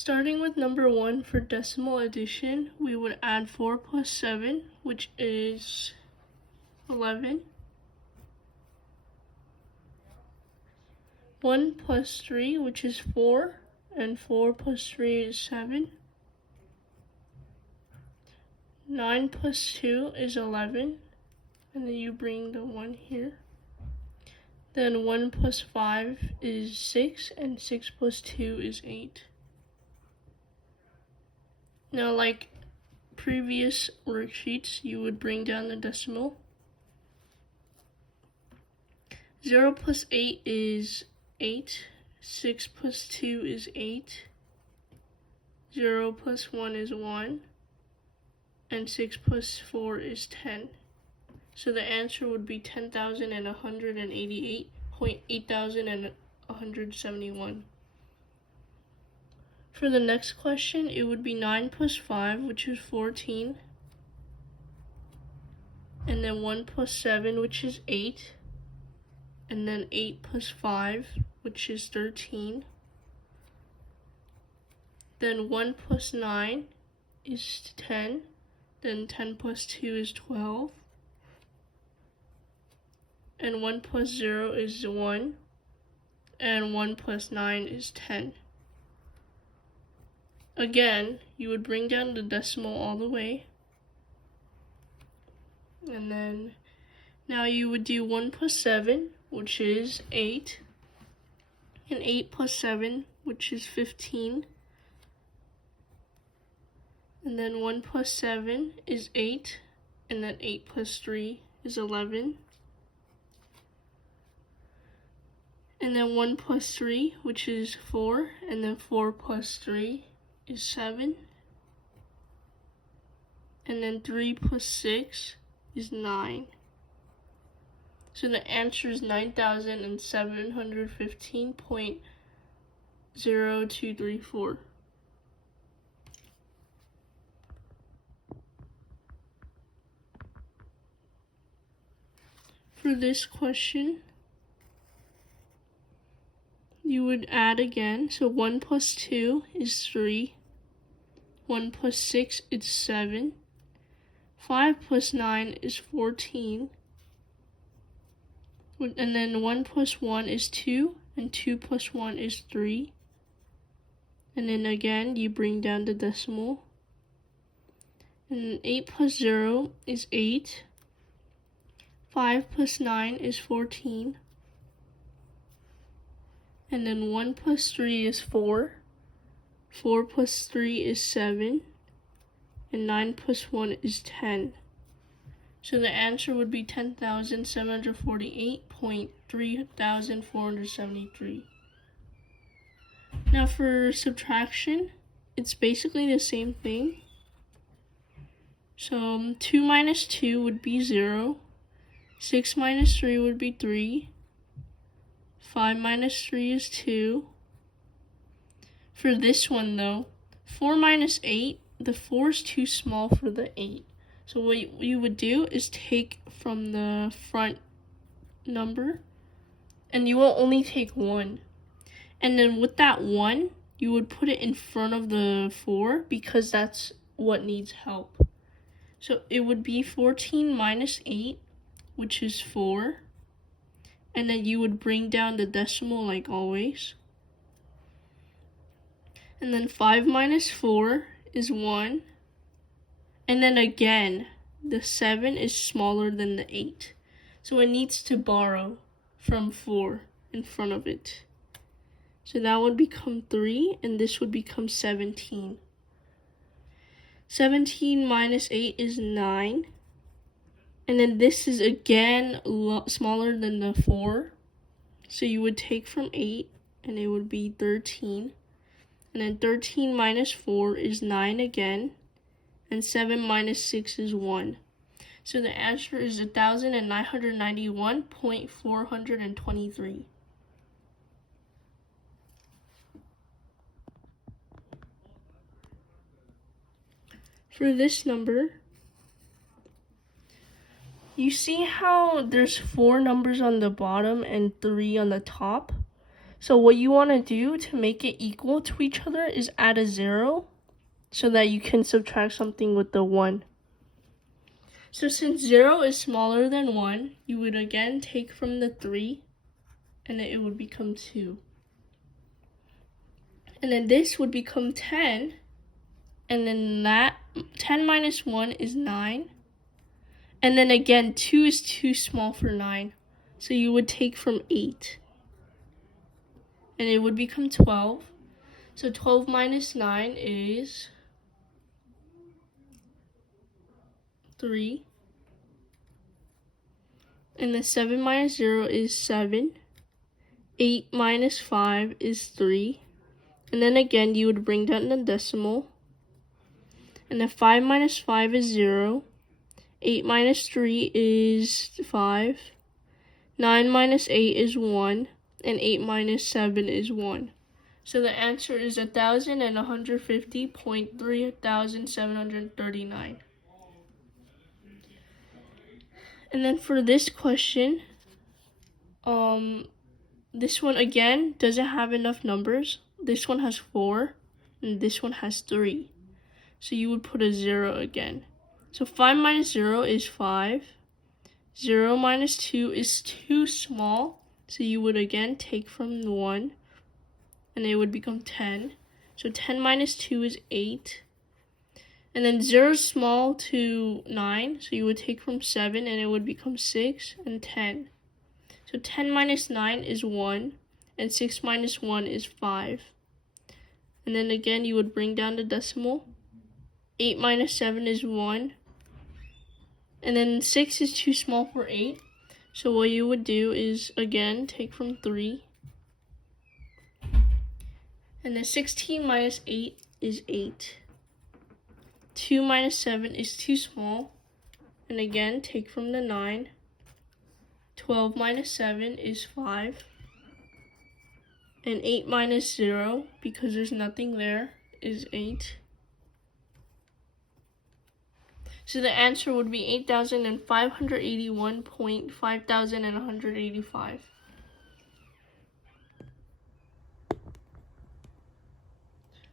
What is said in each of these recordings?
Starting with number 1 for decimal addition, we would add 4 plus 7, which is 11. 1 plus 3, which is 4, and 4 plus 3 is 7. 9 plus 2 is 11, and then you bring the 1 here. Then 1 plus 5 is 6, and 6 plus 2 is 8. Now, like previous worksheets, you would bring down the decimal. 0 plus 8 is 8. 6 plus 2 is 8. 0 plus 1 is 1. And 6 plus 4 is 10. So the answer would be 10,188.8171. For the next question, it would be 9 plus 5, which is 14. And then 1 plus 7, which is 8. And then 8 plus 5, which is 13. Then 1 plus 9 is 10. Then 10 plus 2 is 12. And 1 plus 0 is 1. And 1 plus 9 is 10. Again, you would bring down the decimal all the way. And then now you would do 1 plus 7, which is 8. And 8 plus 7, which is 15. And then 1 plus 7 is 8. And then 8 plus 3 is 11. And then 1 plus 3, which is 4. And then 4 plus 3 is 7. And then 3 plus 6 is 9. So the answer is 9,715.0234. For this question, you would add again. So 1 plus 2 is 3. 1 plus 6 is 7. 5 plus 9 is 14. And then 1 plus 1 is 2. And 2 plus 1 is 3. And then again, you bring down the decimal. And then 8 plus 0 is 8. 5 plus 9 is 14. And then 1 plus 3 is 4. 4 plus 3 is 7. And 9 plus 1 is 10. So the answer would be 10,748.3473. Now for subtraction, it's basically the same thing. So 2 minus 2 would be 0. 6 minus 3 would be 3. 5 minus 3 is 2. For this one though, 4 minus 8, the 4 is too small for the 8. So what you would do is take from the front number, and you will only take 1. And then with that 1, you would put it in front of the 4 because that's what needs help. So it would be 14 minus 8, which is 4. And then you would bring down the decimal like always. And then 5 minus 4 is 1. And then again, the 7 is smaller than the 8. So it needs to borrow from 4 in front of it. So that would become 3, and this would become 17. 17 minus 8 is 9. And then this is again smaller than the 4. So you would take from 8, and it would be 13. And then 13 minus 4 is 9 again. And 7 minus 6 is 1. So the answer is 1,991.423. For this number, you see how there's 4 numbers on the bottom and 3 on the top? So what you want to do to make it equal to each other is add a 0 so that you can subtract something with the 1. So since 0 is smaller than 1, you would again take from the 3 and then it would become 2. And then this would become 10, and then that 10 minus 1 is 9. And then again, 2 is too small for 9, so you would take from 8. And it would become 12. So 12 minus 9 is 3. And then 7 minus 0 is 7. 8 minus 5 is 3. And then again, you would bring down the decimal. And then 5 minus 5 is 0. 8 minus 3 is 5. 9 minus 8 is 1. And 8 minus 7 is 1. So the answer is 1,150.3739. And then for this question, this one again doesn't have enough numbers. This one has 4, and this one has 3. So you would put a 0 again. So 5 minus 0 is 5. 0 minus 2 is too small. So you would again take from the 1, and it would become 10. So 10 minus 2 is 8. And then 0 is small to 9, so you would take from 7, and it would become 6 and 10. So 10 minus 9 is 1, and 6 minus 1 is 5. And then again, you would bring down the decimal. 8 minus 7 is 1. And then 6 is too small for 8. So what you would do is, again, take from 3. And then 16 minus 8 is 8. 2 minus 7 is too small. And again, take from the 9. 12 minus 7 is 5. And 8 minus 0, because there's nothing there, is 8. So the answer would be 8,581.5185.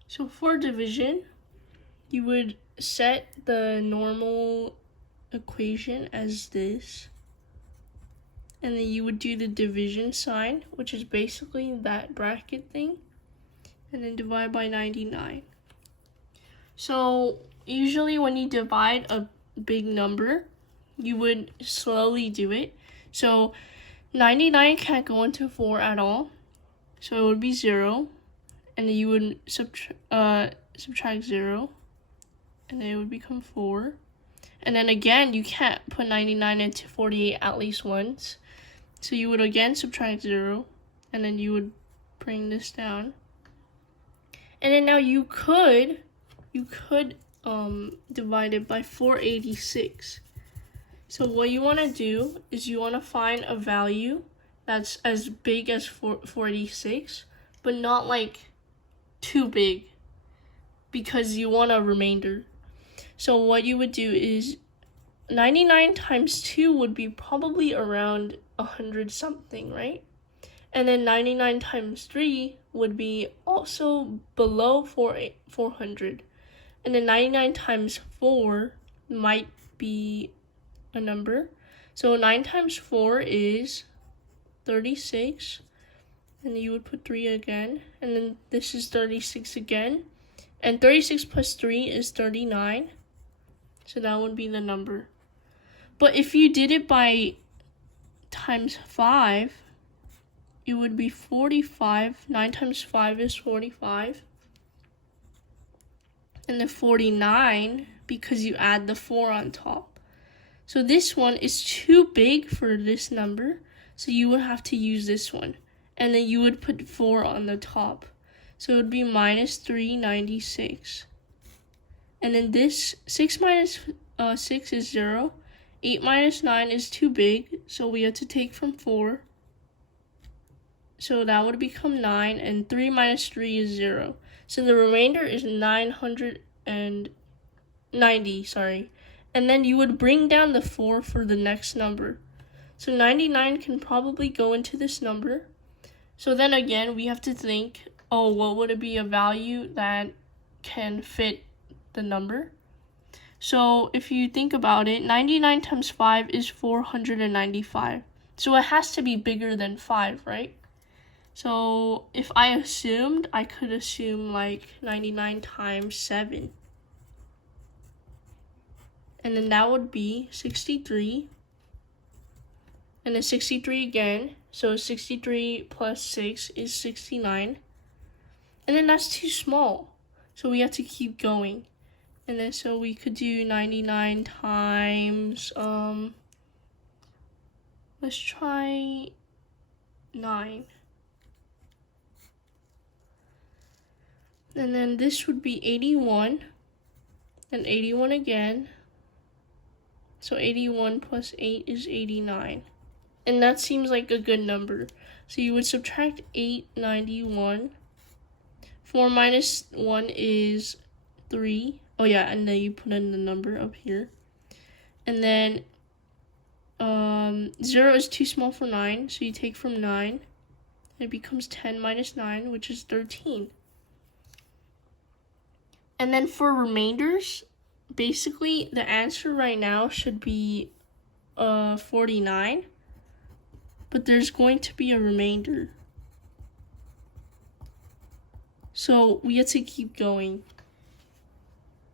So for division, you would set the normal equation as this. And then you would do the division sign, which is basically that bracket thing. And then divide by 99. So usually when you divide a big number, you would slowly do it. So 99 can't go into 4 at all. So it would be 0. And then you would subtract 0. And then it would become 4. And then again, you can't put 99 into 48 at least once. So you would again subtract 0. And then you would bring this down. And then now you could divide it by 486. So what you want to do is you want to find a value that's as big as 486, but not like too big, because you want a remainder. So what you would do is 99 times 2 would be probably around 100 something, right? And then 99 times 3 would be also below 400. And then 99 times 4 might be a number. So 9 times 4 is 36. And you would put 3 again. And then this is 36 again. And 36 plus 3 is 39. So that would be the number. But if you did it by times 5, it would be 45. 9 times 5 is 45. And then 49, because you add the 4 on top. So this one is too big for this number, so you would have to use this one. And then you would put 4 on the top. So it would be minus 396. And then this 6 minus 6 is 0. 8 minus 9 is too big, so we have to take from 4. So that would become 9, and 3 minus 3 is 0. So the remainder is 990, sorry. And then you would bring down the 4 for the next number. So 99 can probably go into this number. So then again, we have to think, oh, what would it be a value that can fit the number? So if you think about it, 99 times 5 is 495. So it has to be bigger than 5, right? So if I assumed, I could assume like 99 times 7. And then that would be 63. And then 63 again. So 63 plus 6 is 69. And then that's too small. So we have to keep going. And then so we could do 99 times, let's try 9. And then this would be 81. And 81 again. So 81 plus 8 is 89. And that seems like a good number. So you would subtract 891. 4 minus 1 is 3. Oh yeah, and then you put in the number up here. And then 0 is too small for 9, so you take from 9. And it becomes 10 minus 9, which is 13. And then for remainders, basically the answer right now should be 49. But there's going to be a remainder. So we have to keep going.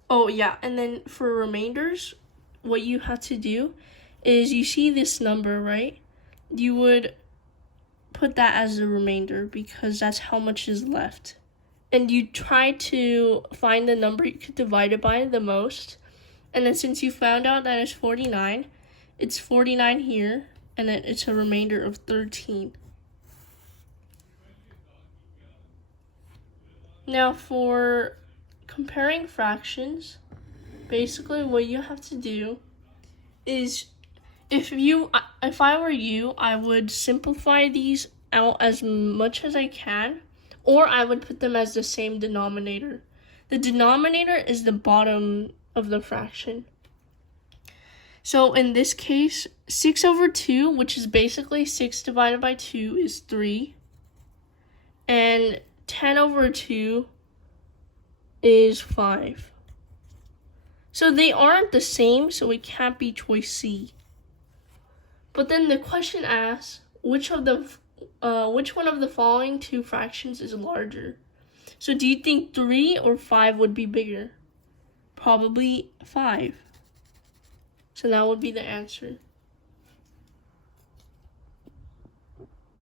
Oh yeah, and then for remainders, what you have to do is you see this number, right? You would put that as a remainder because that's how much is left. And you try to find the number you could divide it by the most. And then since you found out that it's 49, it's 49 here, and then it's a remainder of 13. Now for comparing fractions, basically what you have to do is if I were you, I would simplify these out as much as I can, or I would put them as the same denominator. The denominator is the bottom of the fraction. So in this case, 6 over 2, which is basically 6 divided by 2, is 3. And 10 over 2 is 5. So they aren't the same, so it can't be choice C. But then the question asks, which one of the following two fractions is larger? So do you think 3 or 5 would be bigger? Probably 5. So that would be the answer.